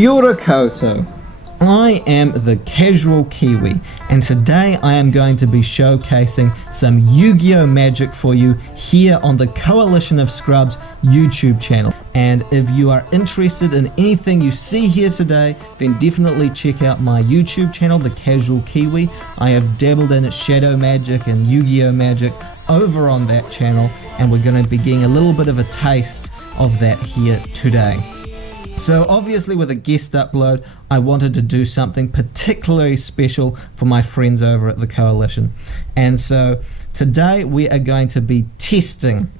Kia ora koutou. I am the Casual Kiwi, and today I am going to be showcasing some Yu-Gi-Oh magic for you here on the Coalition of Scrubs YouTube channel. And if you are interested in anything you see here today, then definitely check out my YouTube channel, the Casual Kiwi. I have dabbled in shadow magic and Yu-Gi-Oh magic over on that channel, and we're going to be getting a little bit of a taste of that here today. So obviously with a guest upload, I wanted to do something particularly special for my friends over at the Coalition. And so today we are going to be testing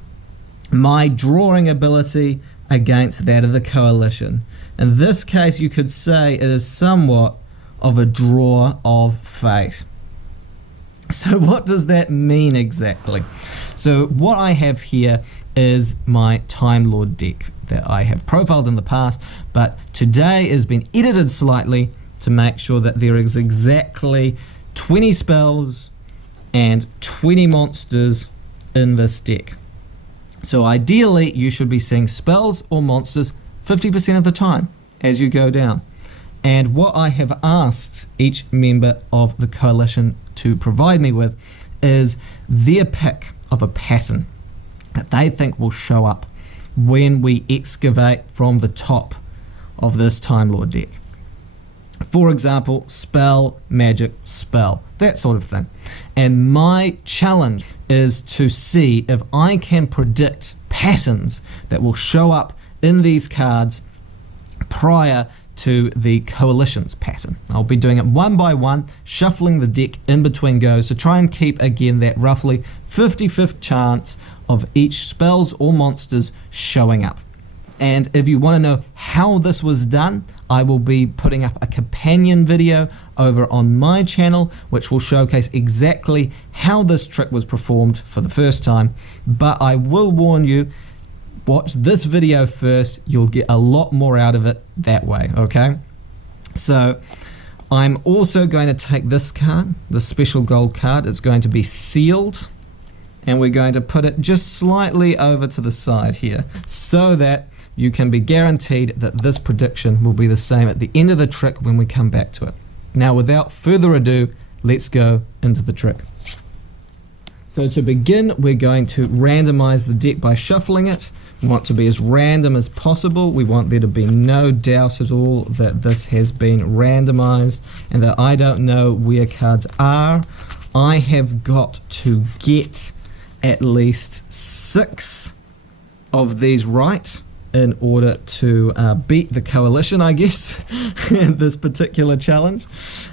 my drawing ability against that of the Coalition. In this case, you could say it is somewhat of a draw of fate. So what does that mean exactly? So what I have here is my Time Lord deck that I have profiled in the past, but today has been edited slightly to make sure that there is exactly 20 spells and 20 monsters in this deck. So ideally you should be seeing spells or monsters 50% of the time as you go down. And what I have asked each member of the Coalition to provide me with is their pick of a pattern that they think will show up when we excavate from the top of this Time Lord deck. For example, spell, magic, spell, that sort of thing. And my challenge is to see if I can predict patterns that will show up in these cards prior to the Coalition's pattern. I'll be doing it one by one, shuffling the deck in between goes to try and keep again that roughly 50-50 chance of each spells or monsters showing up. And if you want to know how this was done, I will be putting up a companion video over on my channel which will showcase exactly how this trick was performed for the first time. But I will warn you, watch this video first, you'll get a lot more out of it that way, okay? So I'm also going to take this card, the special gold card. It's going to be sealed, and we're going to put it just slightly over to the side here so that you can be guaranteed that this prediction will be the same at the end of the trick when we come back to it. Now without further ado, let's go into the trick. So to begin, we're going to randomize the deck by shuffling it. We want to be as random as possible. We want there to be no doubt at all that this has been randomized and that I don't know where cards are. I have got to get at least 6 of these right in order to beat the Coalition, I guess, in this particular challenge.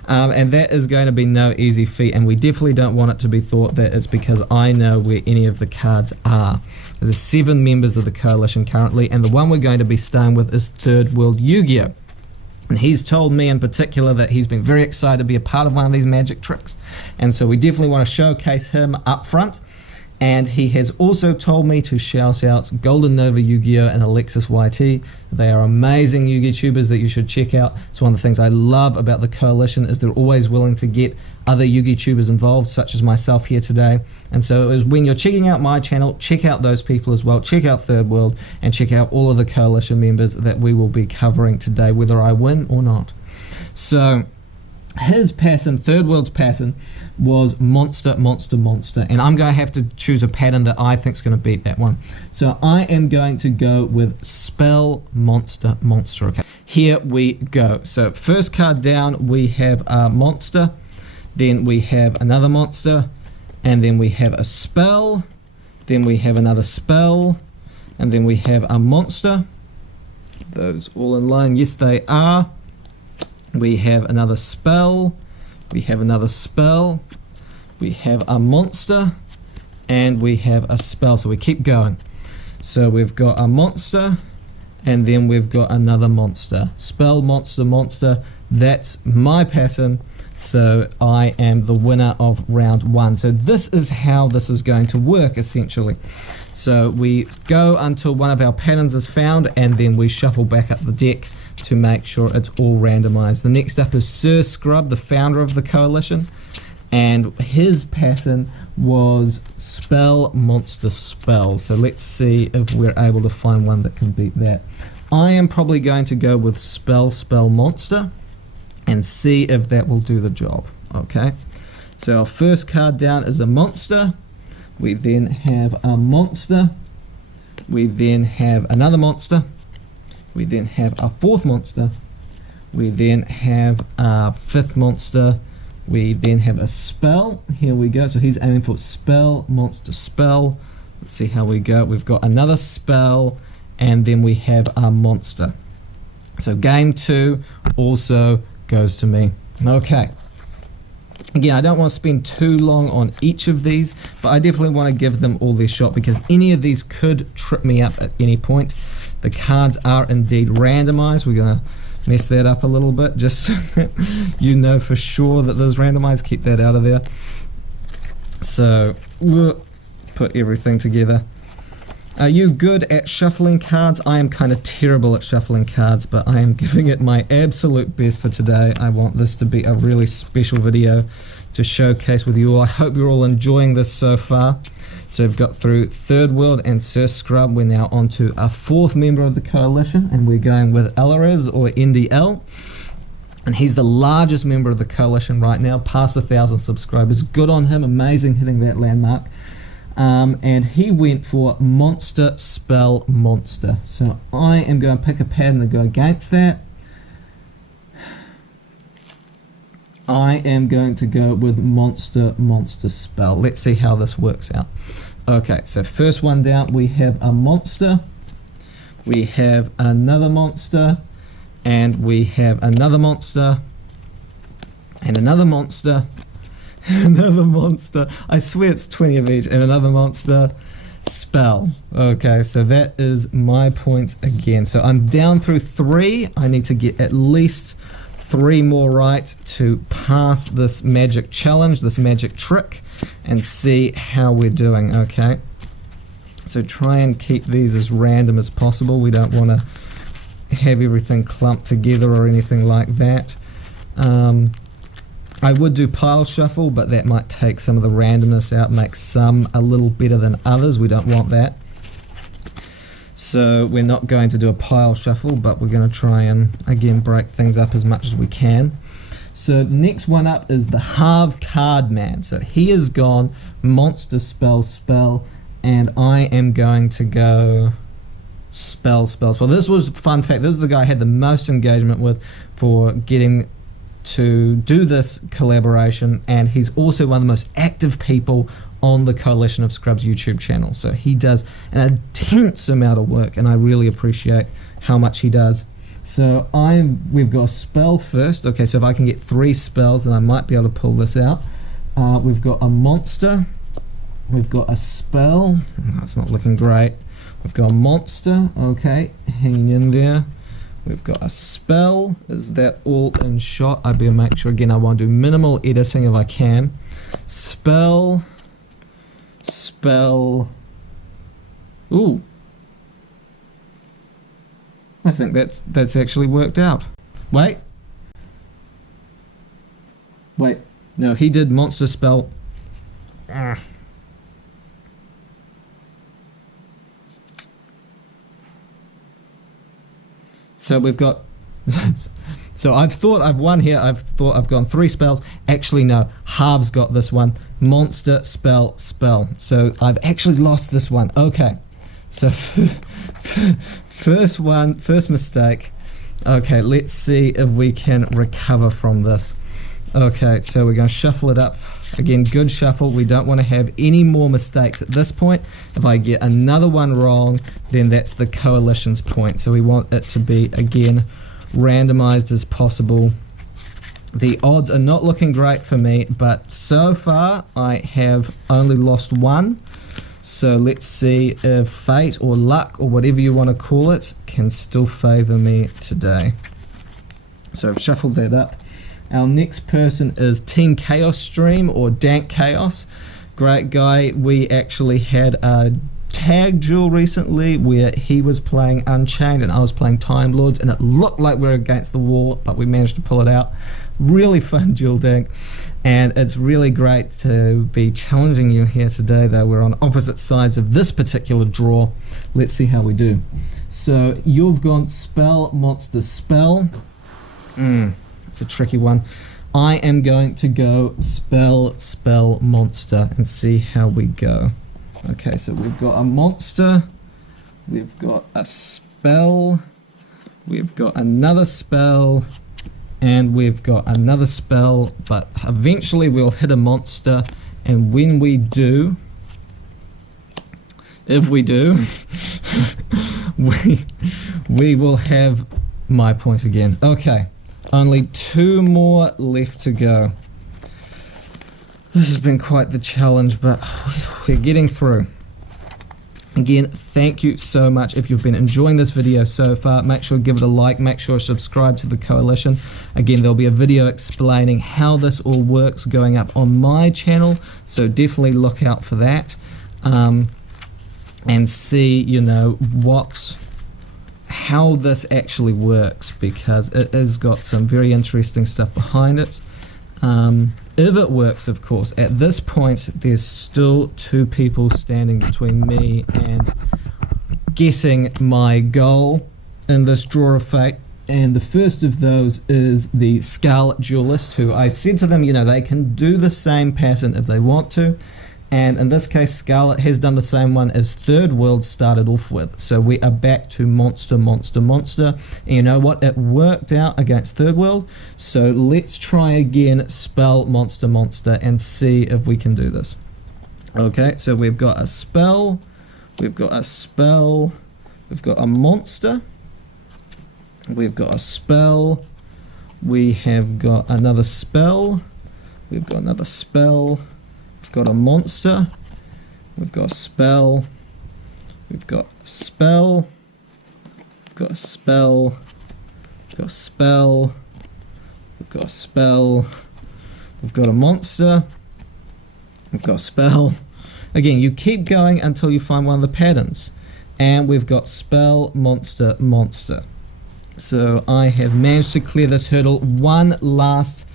And that is going to be no easy feat, and we definitely don't want it to be thought that it's because I know where any of the cards are. There's 7 members of the Coalition currently, and the one we're going to be staying with is Third World Yu-Gi-Oh! And he's told me in particular that he's been very excited to be a part of one of these magic tricks, and so we definitely want to showcase him up front. And he has also told me to shout out Golden Nova Yu-Gi-Oh! And Alexis YT. They are amazing Yu-Gi tubers that you should check out. It's one of the things I love about the Coalition is they're always willing to get other Yu-Gi tubers involved, such as myself here today. And so when you're checking out my channel, check out those people as well. Check out Third World and check out all of the Coalition members that we will be covering today, whether I win or not. So his pattern, Third World's pattern, was monster, monster, monster, and I'm going to have to choose a pattern that I think is going to beat that one. So I am going to go with spell, monster, monster. Okay, here we go. So first card down, we have a monster, then we have another monster, and then we have a spell, then we have another spell, and then we have a monster. Those all in line? Yes, they are. We have another spell, we have another spell, we have a monster, and we have a spell. So we keep going. So we've got a monster, and then we've got another monster. Spell, monster, monster. That's my pattern. So I am the winner of round 1. So this is how this is going to work essentially. So we go until one of our patterns is found, and then we shuffle back up the deck to make sure it's all randomized. The next up is Sir Scrub, the founder of the Coalition, and his pattern was spell, monster, spell. So let's see if we're able to find one that can beat that. I am probably going to go with Spell Monster and see if that will do the job. Okay, so our first card down is a monster. We then have a monster. We then have another monster. We then have a fourth monster. We then have a fifth monster. We then have a spell. Here we go. So he's aiming for spell, monster, spell. Let's see how we go. We've got another spell, and then we have a monster. So game 2 also goes to me. Okay. Again, I don't want to spend too long on each of these, but I definitely want to give them all their shot because any of these could trip me up at any point. The cards are indeed randomized. We're going to mess that up a little bit just so that you know for sure that there's randomized. Keep that out of there. So we'll put everything together. Are you good at shuffling cards? I am kind of terrible at shuffling cards, but I am giving it my absolute best for today. I want this to be a really special video to showcase with you all. I hope you're all enjoying this so far. So we've got through Third World and Sir Scrub. We're now on to our 4th member of the coalition, and we're going with Elariz or NDL. And he's the largest member of the coalition right now, past 1,000 subscribers. Good on him, amazing hitting that landmark. And he went for Monster Spell Monster. So I am going to pick a pattern to go against that. I am going to go with Monster Spell. Let's see how this works out. Okay, so first one down, we have a monster. We have another monster. And we have another monster. And another monster. Another monster. I swear it's 20 of each. And another monster. Spell. Okay, so that is my point again. So I'm down through 3. I need to get at least 3 more right to pass this magic challenge, this magic trick, and see how we're doing. Okay, so try and keep these as random as possible. We don't want to have everything clumped together or anything like that. I would do pile shuffle, but that might take some of the randomness out, make some a little better than others. We don't want that. So we're not going to do a pile shuffle, but we're going to try and, again, break things up as much as we can. So next one up is the Half Card Man. So he has gone Monster Spell, and I am going to go Spell. This was, fun fact, this is the guy I had the most engagement with for getting to do this collaboration, and he's also one of the most active people on the Coalition of Scrubs YouTube channel. So he does an intense amount of work, and I really appreciate how much he does. So we've got a spell first. Okay, so if I can get 3 spells, then I might be able to pull this out. We've got a monster. We've got a spell. That's not looking great. We've got a monster. Okay, hanging in there. We've got a spell. Is that all in shot? I better make sure, again, I want to do minimal editing if I can. Spell. Ooh. I think that's actually worked out. Wait. No, he did monster spell. So we've got so I've won here. I've gone 3 spells. Actually no, Halves got this one. Monster spell. So I've actually lost this one. Okay, so first mistake. Okay, let's see if we can recover from this. Okay, so we're going to shuffle it up. Again, good shuffle. We don't want to have any more mistakes at this point. If I get another one wrong, then that's the coalition's point. So we want it to be, again, randomized as possible. The odds are not looking great for me, but so far I have only lost 1. So let's see if fate or luck or whatever you want to call it can still favor me today. So I've shuffled that up. Our next person is Team Chaos Stream, or Dank Chaos. Great guy. We actually had a tag duel recently where he was playing Unchained and I was playing Time Lords, and it looked like we were against the wall, but we managed to pull it out. Really fun duel, Dank. And it's really great to be challenging you here today, though. We're on opposite sides of this particular draw. Let's see how we do. So you've gone spell, monster, spell. It's a tricky one. I am going to go spell, spell, monster and see how we go. Okay, so we've got a monster, we've got a spell, we've got another spell, and we've got another spell, but eventually we'll hit a monster, and when we do, if we do, we will have my point again. Okay, only 2 more left to go. This has been quite the challenge, but we're getting through. Again, thank you so much. If you've been enjoying this video so far, make sure to give it a like, make sure to subscribe to the coalition. Again, there'll be a video explaining how this all works going up on my channel, so definitely look out for that. And see, you know, how this actually works, because it has got some very interesting stuff behind it. If it works, of course. At this point, there's still 2 people standing between me and getting my goal in this Draw of Fate. And the first of those is the Scarlet Duelist, who I said to them, you know, they can do the same pattern if they want to. And in this case, Scarlet has done the same one as Third World started off with. So we are back to monster, monster, monster. And you know what? It worked out against Third World. So let's try again, spell, monster, monster, and see if we can do this. Okay, so we've got a spell, we've got a spell, we've got a monster, we've got a spell, we have got another spell, we've got another spell, we've got a monster, we've got a spell, we've got a spell, we've got a spell, we've got a spell, we've got a spell, we've got a monster, we've got a spell. Again, you keep going until you find one of the patterns. And we've got spell, monster, monster. So I have managed to clear this hurdle. One last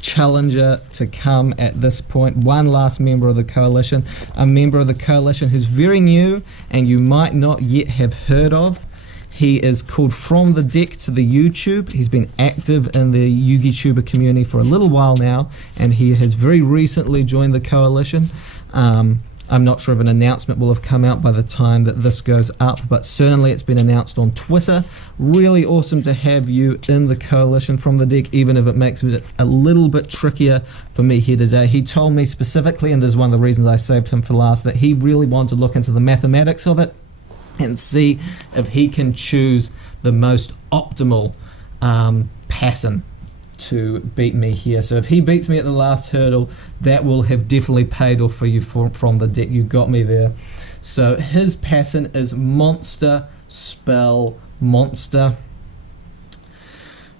challenger to come at this point, one last member of the coalition, a member of the coalition who's very new and you might not yet have heard of. He is called From the Deck to the YouTube. He's been active in the YugiTuber community for a little while now, and he has very recently joined the coalition. I'm not sure if an announcement will have come out by the time that this goes up, but certainly it's been announced on Twitter. Really awesome to have you in the coalition From the Deck, even if it makes it a little bit trickier for me here today. He told me specifically, and this is one of the reasons I saved him for last, that he really wanted to look into the mathematics of it and see if he can choose the most optimal pattern to beat me here. So if he beats me at the last hurdle, that will have definitely paid off for you from the deck. You got me there. So his pattern is monster, spell, monster.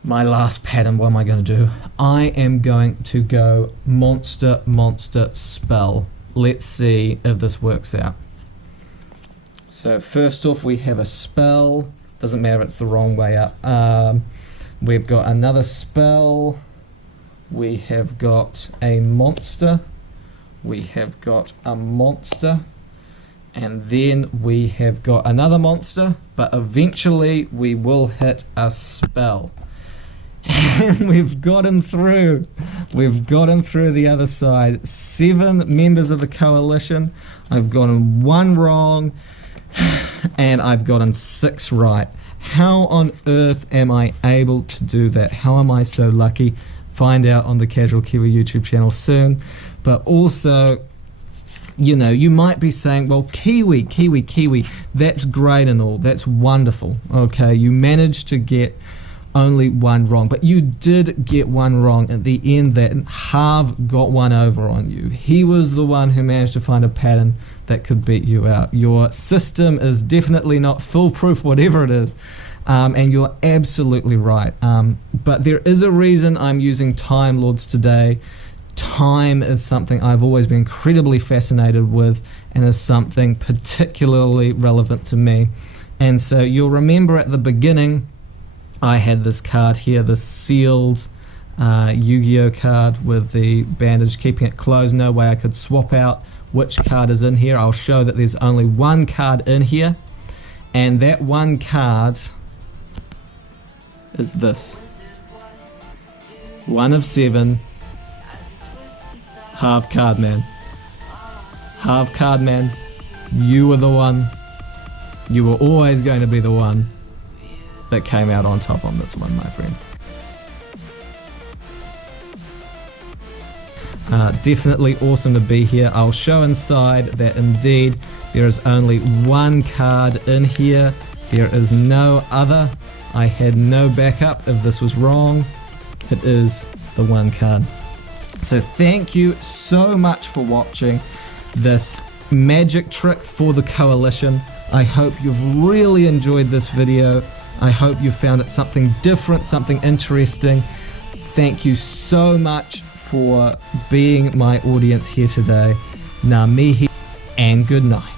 My last pattern, what am I going to do? I am going to go monster, monster, spell. Let's see if this works out. So first off, we have a spell. Doesn't matter if it's the wrong way up. We've got another spell, we have got a monster, we have got a monster, and then we have got another monster, but eventually we will hit a spell. And we've gotten through. We've gotten through the other side. 7 members of the coalition. I've gotten 1 wrong, and I've gotten 6 right. How on earth am I able to do that? How am I so lucky? Find out on the Casual Kiwi YouTube channel soon. But also, you know, you might be saying, well, Kiwi, that's great and all. That's wonderful. Okay, you managed to get only 1 wrong, but you did get 1 wrong at the end. That Harv got 1 over on you. He was the one who managed to find a pattern that could beat you out. Your system is definitely not foolproof, whatever it is, and you're absolutely right. But there is a reason I'm using Time Lords today. Time is something I've always been incredibly fascinated with, and is something particularly relevant to me. And so you'll remember at the beginning I had this card here, the sealed Yu-Gi-Oh card with the bandage keeping it closed. No way I could swap out which card is in here. I'll show that there's only 1 card in here, And that one card is this. 1 of 7. Half card man. Half card man. You were the one. You were always going to be the one that came out on top on this one, my friend. Definitely awesome to be here. I'll show inside that indeed there is only one card in here. There is no other. I had no backup if this was wrong. It is the one card. So thank you so much for watching this magic trick for the coalition. I hope you've really enjoyed this video. I hope you found it something different, something interesting. Thank you so much for being my audience here today. Ngā mihi and good night.